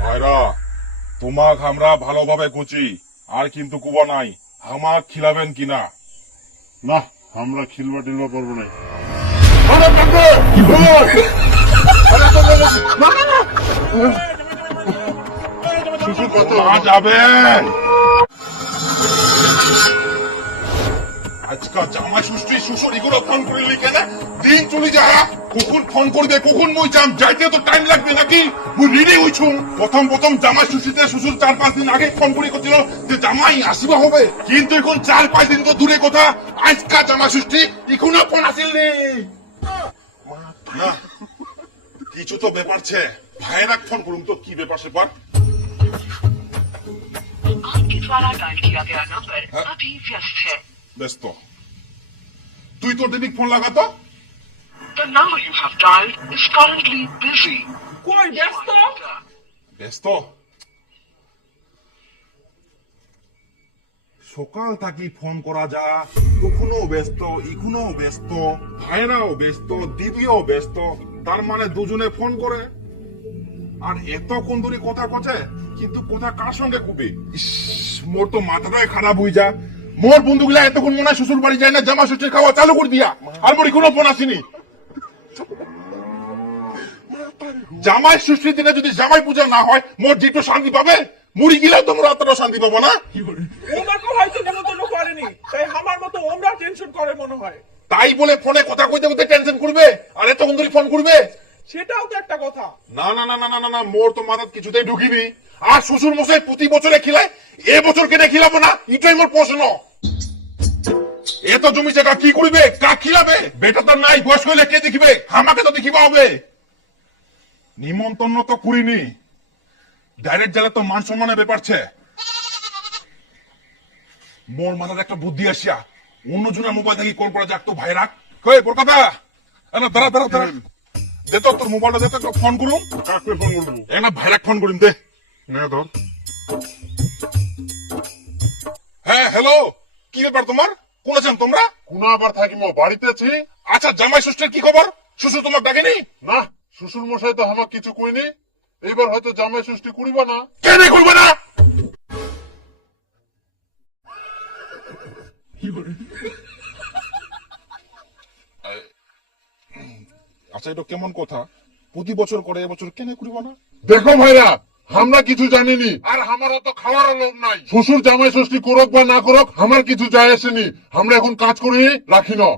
ভাইরা তোমাক আমরা ভালোভাবে খুঁজি আর কিন্তু কুবা নাই আমাক খিলাবেন কিনা? না, আমরা খিলবা টিলবা করবো না। শ্বশুর কত যাবেন আজকাল জামাই ষষ্ঠী শ্বশুর এগুলো ফোন করিলি কেন? দিন চলে যা, কখন ফোন করবে কখন মই যাম, যাইতে তো টাইম লাগবে নাকি? মুই রেডি হইছুম। প্রথম জামাই ষষ্ঠীতে শ্বশুর 4-5 দিন আগে ফোন করে করছিল যে জামাই আসিবা হবে, কিন্তু এখন 4-5 দিন তো দূরে কথা, আজকা জামাই ষষ্ঠী এখনো ফোন আসিল নি। না, কিছু তো ব্যাপার ছে, ভাইয়েরা ফোন করুন তো কি ব্যাপার সেপার। आपके द्वारा डायल किया गया नंबर अभी व्यस्त है। ব্যস্ত? তুই তোর দিদিক phone লাগাতো। The number you have dialed is currently busy. কই ব্যস্ত? ব্যস্ত? সকাল থাকি ফোন করা যা, কখনো ব্যস্ত এখনো ব্যস্ত, ভাইরাও ব্যস্ত দিদিও ব্যস্ত, তার মানে দুজনে ফোন করে আর এতক্ষণ ধরে কথা কছে, কিন্তু কথা কার সঙ্গে কবে? ইস, মোর তো মাথাটাই খারাপ হয়ে যা। মোর বন্ধুগুলা এতক্ষণ মনে হয় শ্বশুর বাড়ি যায় না, জামা ষষ্ঠীর খাওয়া চালু করে দিয়া, আর মোর এখনো ফোন আসেনি। জামাই ষষ্ঠীর দিনে যদি জামাই পূজা না হয় মোর যে একটু শান্তি পাবে, মুড়ি গিলেও তোমরা অতটা শান্তি পাবো না। ওনাকে হয়তো নেমন্তন্ন করেনি, তাই আমার মতো ওমরা টেনশন করে মনে হয়। তাই বলে ফোনে কথা কইতে কইতে টেনশন করবে আর এতক্ষণ ধরে ফোন করবে? সেটাও তো একটা কথা। না না না না না না, মোর তো মাথাত কিছুতেই ঢুকিনি। আর শ্বশুর মশাই প্রতি বছরে খিলায়, এ বছর কেনে খিলাবো না, এটাই মোর প্রশ্ন। এত জমি জায়গা কি করবে, কা খিলাবে? বেটা তো নাই, বয়স হইলে কে দেখিবে? আমাকে তো দেখিবা হবে। নিমন্ত্রণ তো করিনি, ডাইরেক্ট গেলে তো মান সম্মানের ব্যাপার ছে। মোর মাথার একটা বুদ্ধি আসিয়া অন্যজনের মোবাইল থেকে কল করা যাক তো ভাই রাখ। কই কলকাতা, দাঁড়া দাঁড়া দাঁড়া, দে তো তোর মোবাইলটা, দে তো ফোন করুন। কাকে ফোন করবো? না ভাইরাক ফোন করিম দে। না ধর। হ্যাঁ হ্যালো, কি ব্যাপার তোমার? কোন আছেন তোমরা? কোনা আবার থাকিম, বাড়িতে আছি। আচ্ছা জামাই ষষ্ঠীর কি খবর? শ্বশুর তোমাকে ডাকেনি? না, শ্বশুর মশাই তো আমাকে কিছু কইনি। এইবার হয়তো জামাই ষষ্ঠী করিবা না। কেন করবে না? আচ্ছা এটা কেমন কথা? প্রতি বছর করে এবছর কেন করিব না? দেখো ভাইরা, আমরা কিছু জানিনি আর আমারও তো খাওয়ার লোক নাই। শ্বশুর জামাই ষষ্ঠী করুক বা না করুক আমার কিছু যায় আসেনি। আমরা এখন কাজ করি রাখি না।